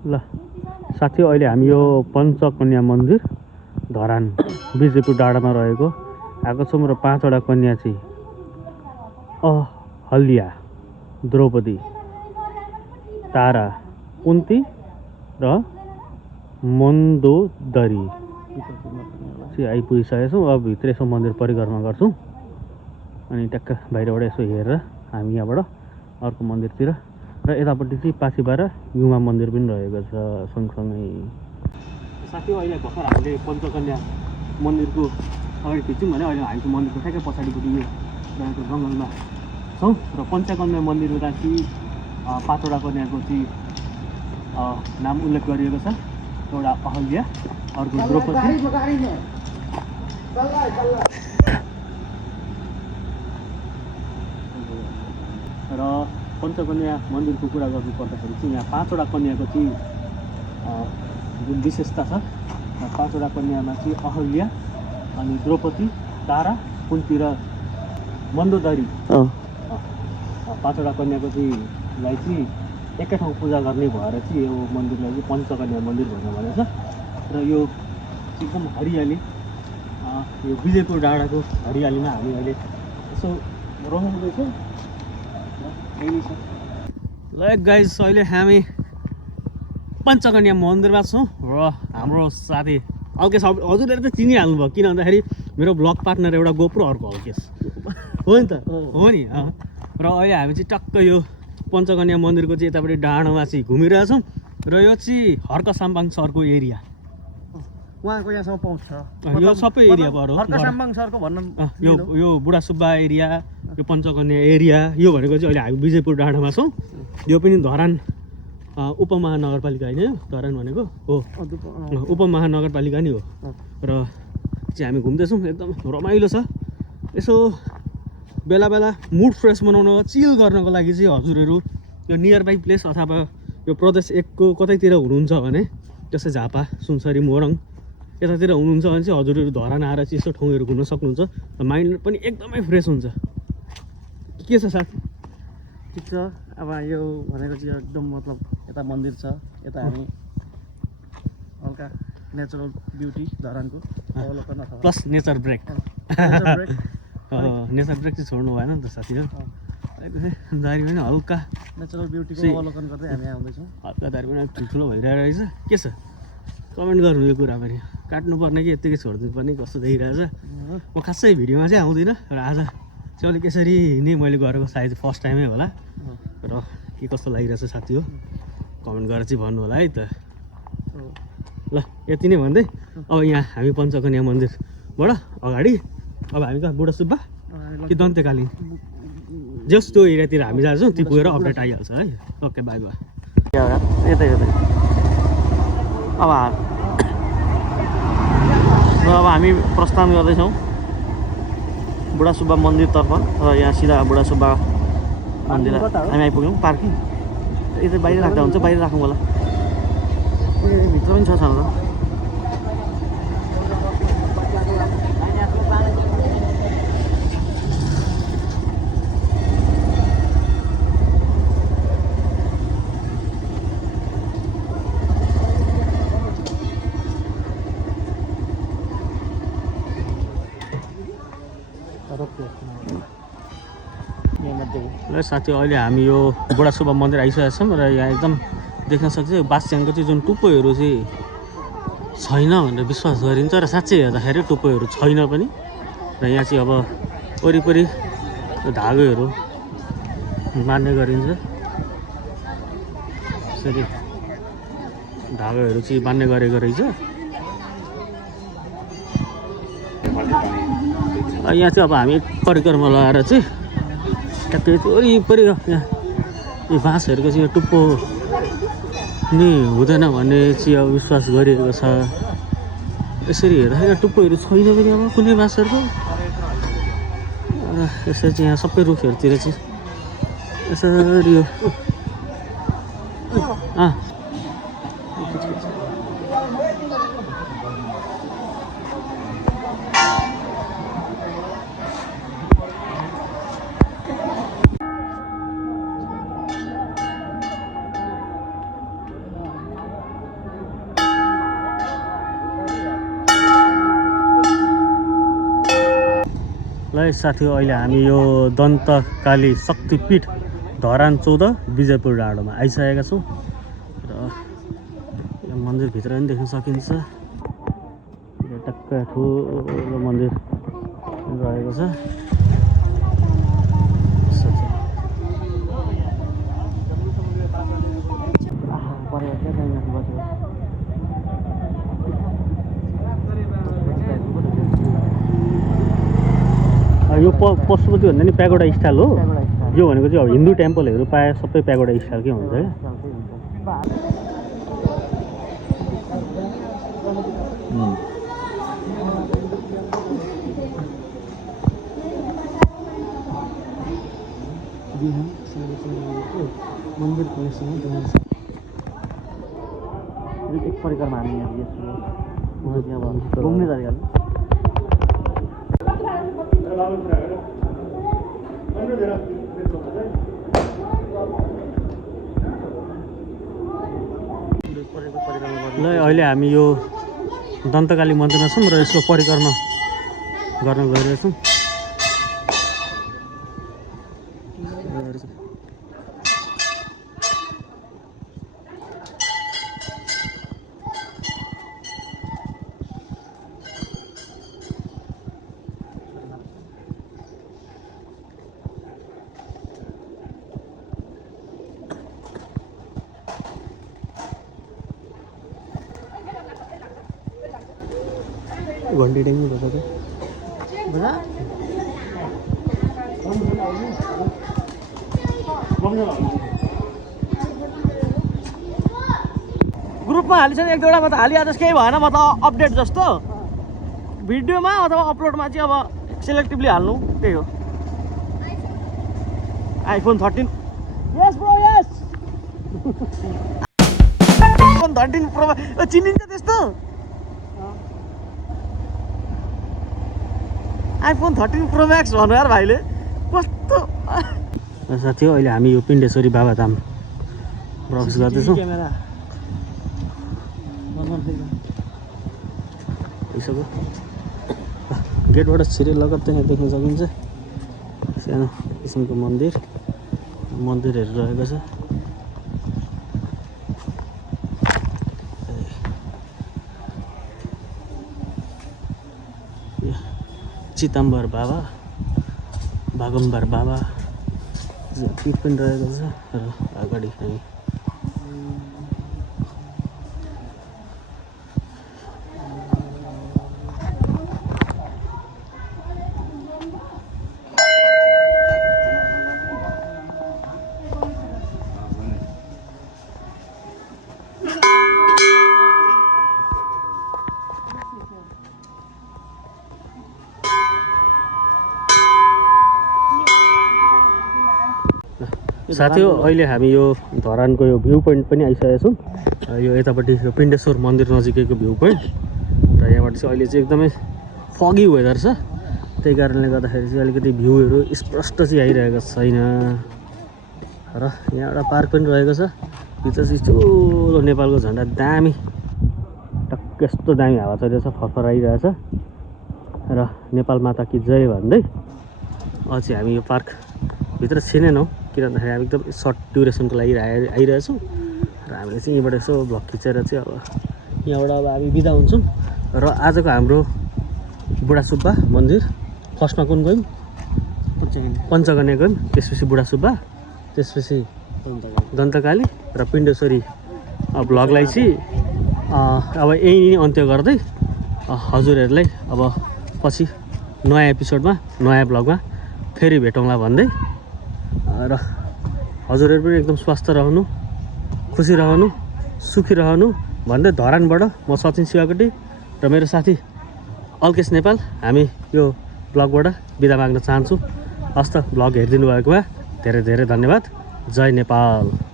ल साथी, अहिले हामी यो पञ्चकन्या मन्दिर धरान बिजेपुर डाँडामा रहेको आएको छौँ र 5वटा कन्या चाहिँ अहल्या, द्रौपदी, तारा, कुन्ती र मन्दोदरी चाहिँ आइपुगिसकेका छौँ। अब भित्र यसो मन्दिर परिक्रमा गर्छौँ अनि ट्याक्क बाहिरबाट यसो हेरेर हामी यहाँबाट अर्को मन्दिरतिर र यतापट्टि चाहिँ पाथिबारा युमा मन्दिर पनि रहेको छ सँगसँगै। साथी, अहिले भर्खर हामीले पञ्चकन्या मन्दिरको अगाडि खिच्यौँ भने अहिले हामीको मन्दिरको ठ्याक्कै पछाडिपट्टि यो रहेको जङ्गलमा छौँ र पञ्चकन्या मन्दिरमा चाहिँ 5वटा कन्याको चाहिँ नाम उल्लेख गरिएको छ। एउटा अहल्या, अर्को द्रौपदी, र पञ्चकन्या मन्दिरको कुरा गर्नु पर्दाखेरि चाहिँ यहाँ 5वटा कन्याको चाहिँ जुन विशेषता छ, 5वटा कन्यामा चाहिँ अहल्या अनि द्रौपदी, तारा, कुन्ती र मन्दोदरी 5वटा कन्याको चाहिँ लाई चाहिँ एकै ठाउँ पूजा गर्ने भएर चाहिँ यो मन्दिरलाई चाहिँ पञ्चकन्या मन्दिर भनेको छ। र यो एकदम हरियाली, यो विजयपुर डाँडाको हरियालीमा हामी अहिले यसो रमाउँदैछौँ। ल गाइज, अहिले हामी पञ्चकन्या मन्दिरमा छौँ र हाम्रो साथी हल्केश, हजुरले त चिनिहाल्नु भयो किन भन्दाखेरि मेरो ब्लग पार्टनर एउटा गोप्रो, अर्को हल्केश हो नि त, हो नि। र अहिले हामी चाहिँ टक्क यो पञ्चकन्या मन्दिरको चाहिँ यतापट्टि डाँडामा चाहिँ घुमिरहेछौँ र यो चाहिँ हर्क साम्बाङ सरको एरिया, उहाँको यहाँसम्म पाउँछ यो सबै एरियाबाट हो। हर्क साम्बाङ सरको भन्नु यो बुढा सुब्बा एरिया, यो पञ्चकन्या एरिया, यो भनेको चाहिँ अहिले हामी विजयपुर डाँडामा छौँ। यो पनि धरान उपमहानगरपालिका होइन, यो धरान भनेको हो उपमहानगरपालिका नि हो। र चाहिँ हामी घुम्दैछौँ, एकदम रमाइलो छ। यसो बेला बेला मुड फ्रेस बनाउनको, चिल गर्नको लागि चाहिँ हजुरहरू यो नियर बाई प्लेस अथवा यो प्रदेश 1को कतैतिर हुनुहुन्छ भने, जस्तै झापा, सुनसरी, मोरङ यतातिर हुनुहुन्छ भने चाहिँ हजुरहरू धरान आएर चाहिँ यस्तो ठाउँहरू घुम्न सक्नुहुन्छ। माइन्ड पनि एकदमै फ्रेस हुन्छ। के छ साथी? ठिक छ। अब यो भनेको चाहिँ एकदम मतलब यता मन्दिर छ, यता हामी हल्का नेचुरल ब्युटी धरानको अवलोकन plus nature break. Nature break चाहिँ छोड्नु भएन नि त साथीहरू। दारी पनि हल्का नेचुरल ब्युटीको अवलोकन गर्दै हामी आउँदैछौँ। हल्का दारी पनि ठुल्ठुलो भइरहेको रहेछ। के छ कमेन्ट गर्नु यो कुरा पनि, काट्नुपर्ने कि यत्तिकै छोडिदिनु पर्ने, कस्तो देखिरहेछ। म खासै भिडियोमा चाहिँ आउँदिनँ र आज चाहिँ अलिक यसरी नै मैले गरेको सायद फर्स्ट टाइमै होला र के कस्तो लागिरहेछ साथी हो कमेन्ट गरेर चाहिँ भन्नु होला है त। ल यति नै भन्दै अब यहाँ हामी पञ्चकन्या मन्दिरबाट अगाडि अब हामी कहाँ बुढा सुब्बा कि दन्तेकाली जस त्यो एरियातिर हामी जान्छौँ, त्यो पुगेर अपडेट आइहाल्छ है। Okay, by by. यतै अब हामी प्रस्थान गर्दैछौँ बुढा सुब्बा मन्दिरतर्फ र यहाँ सिधा बुढा सुब्बा मन्दिर हामी आइपुग्यौँ। पार्किङ यतै बाहिर राख्दा हुन्छ, बाहिर राखौँ होला, भित्र पनि छ त। ल साथी, अहिले हामी यो बुढा सुब्बा मन्दिर आइसकेका छौँ र यहाँ एकदम देख्न सक्छ बादशाहको चाहिँ जुन टुप्पोहरू चाहिँ छैन भनेर विश्वास गरिन्छ र साँच्चै हेर्दाखेरि टुप्पोहरू छैन पनि। र यहाँ चाहिँ अब वरिपरि धागोहरू मार्ने गरिन्छ, यसरी धागोहरू चाहिँ बान्ने गरेको रहेछ। यहाँ चाहिँ अब हामी परिक्रमा लगाएर चाहिँ ट्याक्कै वरिपरि यहाँ यो बाँसहरूको चाहिँ यो टुप्पो नि हुँदैन भन्ने चाहिँ अब विश्वास गरिएको छ। यसरी हेर्दाखेरि टुप्पोहरू छैन पनि अब कुनै बाँसहरूको। यसरी चाहिँ यहाँ सबै रुखहरूतिर चाहिँ यसरी यो ल साथी अहिले हामी यो दन्तकाली शक्तिपीठ धरान 14 विजयपुर डाँडोमा आइसकेका छौँ र यो मन्दिरभित्र पनि देख्न सकिन्छ। यो टक्क ठुलो मन्दिर रहेको छ। यो पशुपति भन्दा नि प्यागोडा स्टाइल हो। यो भनेको चाहिँ अब हिन्दू टेम्पलहरू प्रायः सबै प्यागोडा स्टाइलकै हुन्छ क्या। मन्दिर एक परिकारमा हामी घुम्ने तरिकाले ल अहिले हामी यो दन्तकाली मन्दिरमा छौँ र यसको परिक्रमा गर्न गइरहेछौँ। घन्टी टेङ्गु भएको ग्रुपमा हालिछ नि एक दुईवटा म त हालिहाल्छ केही भएन। म त अपडेट जस्तो भिडियोमा अथवा अपलोडमा चाहिँ अब सेलेक्टिभली हाल्नु त्यही हो। आइफोन 13 यस ब्रो यस आइफोन 13 प्रो चिनिन्छ त्यस्तो। आइफोन 13 प्रो म्याक्स भन्नु यार भाइले कस्तो। साथी हो अहिले हामी यो पिण्डेश्वरी बाबाधाम प्रवेश गर्दैछौँ। गेटबाट छिरे लगत्तै यहाँ देख्न सकिन्छ सानो किसिमको मन्दिरहरू रहेको छ। चितम्बर बाबा, बागम्बर बाबा पीठ पनि रहेको छ र अगाडि हामी साथी हो अहिले हामी यो धरानको यो भ्यू पोइन्ट पनि आइसकेका छौँ। यो यतापट्टि यो पिण्डेश्वर मन्दिर नजिकैको भ्यू पोइन्ट र यहाँबाट चाहिँ अहिले चाहिँ एकदमै फगी वेदर छ। त्यही कारणले गर्दाखेरि चाहिँ अलिकति भ्यूहरू स्पष्ट चाहिँ आइरहेको छैन र यहाँ एउटा पार्क पनि रहेको छ। भित्र चाहिँ ठुलो नेपालको झन्डा दामी टक्क यस्तो दामी हावा चलिरहेछ, फरफर आइरहेछ र नेपाल माता कि जय भन्दै अझै हामी यो पार्कभित्र छिनेनौँ किन भन्दाखेरि हामी एकदम सर्ट ड्युरेसनको लागि आइरहेछौँ र हामीले चाहिँ यहीँबाट यसो भ्लग खिचेर चाहिँ अब यहाँबाट अब हामी बिदा हुन्छौँ। र आजको हाम्रो बुढा सुब्बा मन्दिर फर्स्टमा कुन गयौँ? पञ्चकन्या गयौँ, त्यसपछि बुढा सुब्बा, त्यसपछि दन्तकाली र पिण्डेश्वरी भ्लगलाई चाहिँ अब यहीँ अन्त्य गर्दै हजुरहरूलाई अब पछि नयाँ एपिसोडमा नयाँ भ्लगमा फेरि भेटौँला भन्दै र हजुरहरू पनि एकदम स्वस्थ रहनु, खुसी रहनु, सुखी रहनु भन्दै धरानबाट म सचिन शिवाकोटी र मेरो साथी अल्केश नेपाल हामी यो ब्लगबाट बिदा माग्न चाहन्छु। हस्त ब्लग हेरिदिनु भएकोमा धेरै धेरै धन्यवाद। जय नेपाल।